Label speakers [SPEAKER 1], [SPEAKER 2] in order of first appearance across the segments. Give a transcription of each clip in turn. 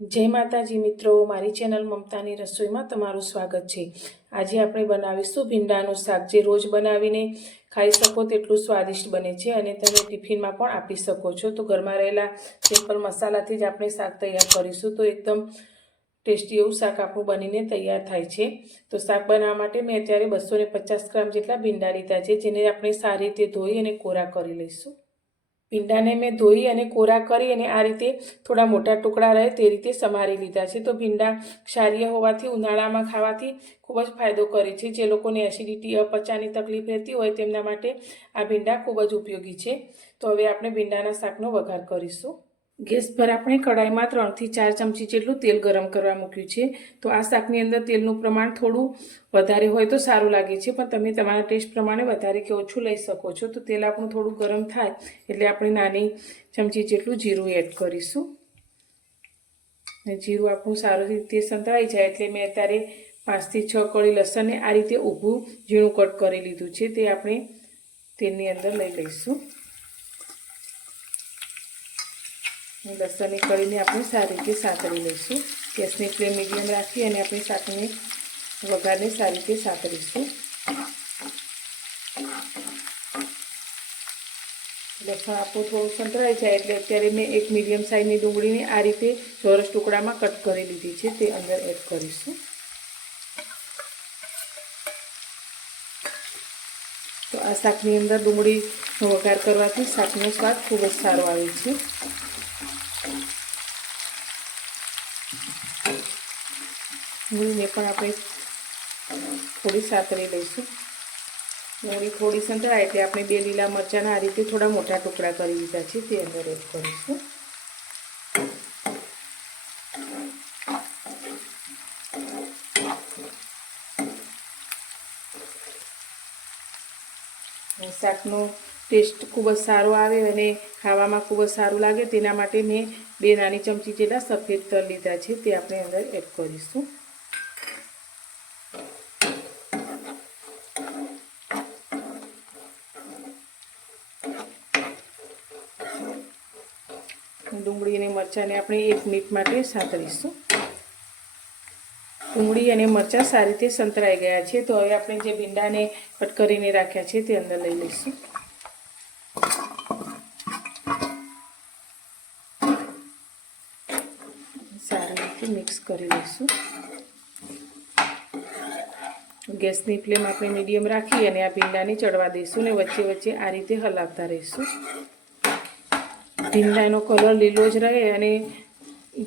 [SPEAKER 1] જય માતાજી મિત્રો, મારી ચેનલ મમતાની રસોઈમાં તમારું સ્વાગત છે. આજે આપણે બનાવીશું ભીંડાનું શાક. જે રોજ બનાવીને ખાઈ શકો તેટલું સ્વાદિષ્ટ બને છે અને તમે ટિફિનમાં પણ આપી શકો છો. તો ઘરમાં રહેલા સિમ્પલ મસાલાથી જ આપણે શાક તૈયાર કરીશું. તો એકદમ ટેસ્ટી એવું શાક આપણું બનીને તૈયાર થાય છે. તો શાક બનાવવા માટે મેં અત્યારે બસો ગ્રામ જેટલા ભીંડા લીધા છે, જેને આપણે સારી રીતે ધોઈ અને કોરા કરી લઈશું. ભીંડાને મેં ધોઈ અને કોરા કરી અને આ રીતે થોડા મોટા ટુકડા રહે તે રીતે સમારી લીધા છે. તો ભીંડા ક્ષારીય હોવાથી, ઉનાળામાં ખાવાથી ખૂબ જ ફાયદો કરે છે. જે લોકોને એસિડિટી અપચાની તકલીફ રહેતી હોય તેમના માટે આ ભીંડા ખૂબ જ ઉપયોગી છે. તો હવે આપણે ભીંડાના શાકનો વઘાર કરીશું. ગેસ પર આપણે કઢાઈમાં ત્રણથી ચાર ચમચી જેટલું તેલ ગરમ કરવા મૂક્યું છે. તો આ શાકની અંદર તેલનું પ્રમાણ થોડું વધારે હોય તો સારું લાગે છે, પણ તમે તમારા ટેસ્ટ પ્રમાણે વધારે કે ઓછું લઈ શકો છો. તો તેલ આપણું થોડું ગરમ થાય એટલે આપણે નાની ચમચી જેટલું જીરું એડ કરીશું. અને જીરું આપણું સારી રીતે સંતળાઈ જાય એટલે મેં અત્યારે પાંચથી છ કળી લસણને આ રીતે ઊભું ઝીણું કટ કરી લીધું છે. તે આપણે તેલની અંદર લઈ લઈશું. લસણની કળીને આપણે સારી રીતે સાતરી લઈશું. ગેસની ફ્લેમ મીડિયમ રાખી અને આપણે શાકને વઘારને સારી રીતે સાતરીશું લસણ આપણું થોડું સંતરાઈ જાય એટલે અત્યારે મેં એક મીડિયમ સાઇઝની ડુંગળીને આ રીતે ચોરસ ટુકડામાં કટ કરી લીધી છે, તે અંદર એડ કરીશું. તો આ શાકની અંદર ડુંગળીનો વઘાર કરવાથી શાકનો સ્વાદ ખૂબ જ સારો આવે છે. ડુંગળીને પણ આપણે થોડી સાતરી લઈશું. મૂળી થોડી સંતળાય એટલે આપણે બે લીલા મરચાંના આ રીતે થોડા મોટા ટુકડા કરી દીધા છે, તે અંદર એડ કરીશું. શાકનો ટેસ્ટ ખૂબ જ સારો આવે અને ખાવામાં ખૂબ જ સારું લાગે, તેના માટે મેં બે નાની ચમચી જેટલા સફેદ તલ લીધા છે, તે આપણે અંદર એડ કરીશું. ડુંગળી અને મરચાંને આપણે એક મિનિટ માટે સાતરીશું. ડુંગળી અને મરચાં સારી રીતે સંતરાઈ ગયા છે, તો હવે આપણે જે ભીંડાને કટ કરીને રાખ્યા છે તે અંદર લઈ લઈશું. સારી રીતે મિક્સ કરી લઈશું. ગેસની ફ્લેમ આપણે મીડિયમ રાખી અને આ ભીંડાને ચડવા દઈશું ને વચ્ચે વચ્ચે આ રીતે હલાવતા રહીશું. ભીંડાનો કલર લીલો જ રહે અને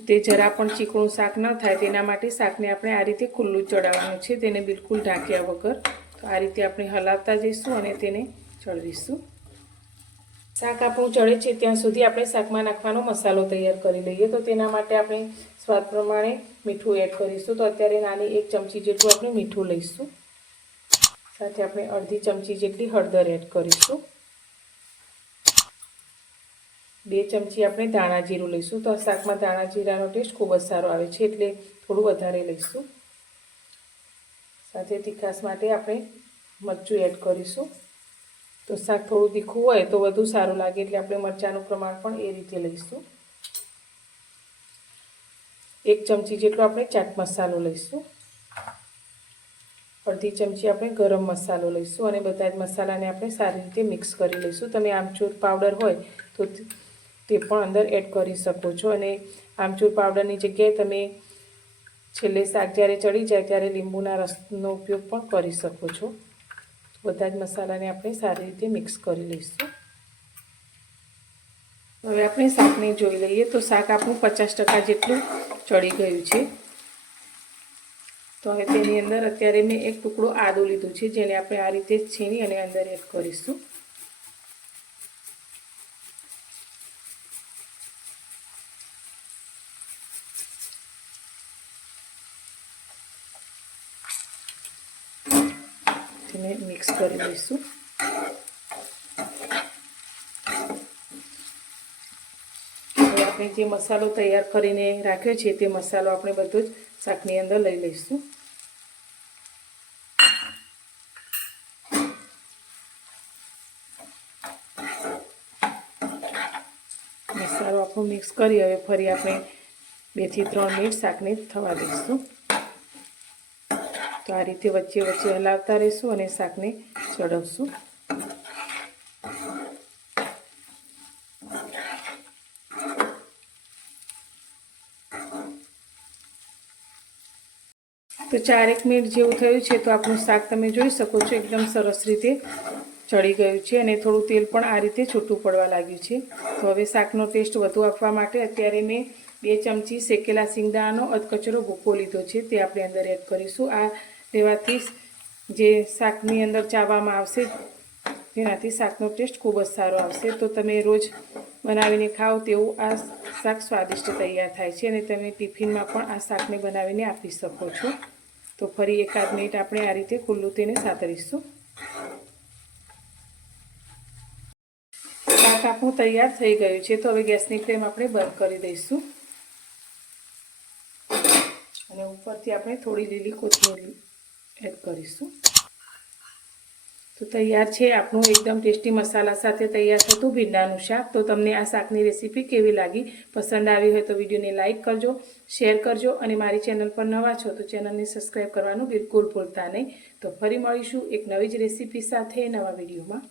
[SPEAKER 1] તે જરા પણ ચીકણું શાક ન થાય, તેના માટે શાકને આપણે આ રીતે ખુલ્લું ચડાવવાનું છે, તેને બિલકુલ ઢાંક્યા વગર. તો આ રીતે આપણે હલાવતા જઈશું અને તેને ચડવીશું. શાક આપણું ચડે છે, ત્યાં સુધી આપણે શાકમાં નાખવાનો મસાલો તૈયાર કરી લઈએ. તો તેના માટે આપણે સ્વાદ પ્રમાણે મીઠું એડ કરીશું. તો અત્યારે નાની એક ચમચી જેટલું આપણે મીઠું લઈશું. સાથે આપણે અડધી ચમચી જેટલી હળદર એડ કરીશું. બે ચમચી આપણે ધાણા જીરું લઈશું. તો શાકમાં ધાણા જીરાનો ટેસ્ટ ખૂબ જ સારો આવે છે, એટલે થોડું વધારે લઈશું. સાથે તીખાસ માટે આપણે મરચું એડ કરીશું. તો શાક થોડું તીખું હોય તો વધુ સારું લાગે એટલે આપણે મરચાંનું પ્રમાણ પણ એ રીતે લઈશું. એક ચમચી જેટલો આપણે ચાટ મસાલો લઈશું. અડધી ચમચી આપણે ગરમ મસાલો લઈશું અને બધા જ મસાલાને આપણે સારી રીતે મિક્સ કરી લઈશું. તમે આમચૂર પાવડર હોય તો તે પણ અંદર એડ કરી શકો છો. અને આમચૂર પાવડરની જગ્યાએ તમે છેલ્લે શાક જ્યારે ચડી જાય ત્યારે લીંબુના રસનો ઉપયોગ પણ કરી શકો છો. બધા જ મસાલાને આપણે સારી રીતે મિક્સ કરી લઈશું. હવે આપણે શાકને જોઈ લઈએ તો શાક આપણું પચાસ ટકા જેટલું ચડી ગયું છે. તો હવે તેની અંદર અત્યારે મેં એક ટુકડો આદું લીધું છે, જેને આપણે આ રીતે છીણી અને અંદર એડ કરીશું તેને મિક્સ કરી લઈશું આપણે જે મસાલો તૈયાર કરીને રાખ્યો છે તે મસાલો આપણે બધો જ શાકની અંદર લઈ લઈશું. મસાલો આખો મિક્સ કરી, હવે ફરી આપણે બેથી ત્રણ મિનિટ શાકને થવા દઈશું. તો આ રીતે વચ્ચે વચ્ચે હલાવતા રહીશું અને શાકને ચડવશું. તો ચારેક મિનિટ જેવું થયું છે તો આપણું શાક તમે જોઈ શકો છો એકદમ સરસ રીતે ચડી ગયું છે અને થોડું તેલ પણ આ રીતે છૂટું પડવા લાગ્યું છે. તો હવે શાકનો ટેસ્ટ વધુ આપવા માટે અત્યારે મેં બે ચમચી શેકેલા સિંગદાણાનો અધકચરો ભૂકો લીધો છે તે આપણે અંદર એડ કરીશું. આ લેવાથી જે શાકની અંદર ચાવવામાં આવશે, જેનાથી શાકનો ટેસ્ટ ખૂબ જ સારો આવશે. તો તમે રોજ બનાવીને ખાઓ તેવું આ શાક સ્વાદિષ્ટ તૈયાર થાય છે અને તમે ટિફિનમાં પણ આ શાકને બનાવીને આપી શકો છો. તો ફરી એકાદ મિનિટ આપણે આ રીતે ખુલ્લું તેને સાતરીશું. શાક આપણું તૈયાર થઈ ગયું છે. તો હવે ગેસની ફ્લેમ આપણે બંધ કરી દઈશું. અને ઉપરથી આપણે થોડી લીલી કોથમીર એડ કરીશું. તો તૈયાર છે આપણું એકદમ ટેસ્ટી મસાલા સાથે તૈયાર થતું ભીંડાનું શાક. તો તમને આ શાકની રેસીપી કેવી લાગી? પસંદ આવી હોય તો વિડીયોને લાઇક કરજો, શેર કરજો અને મારી ચેનલ પર નવા છો તો ચેનલને સબસ્ક્રાઈબ કરવાનું બિલકુલ ભૂલતા નહીં. તો ફરી મળીશું એક નવી જ રેસીપી સાથે નવા વિડીયોમાં.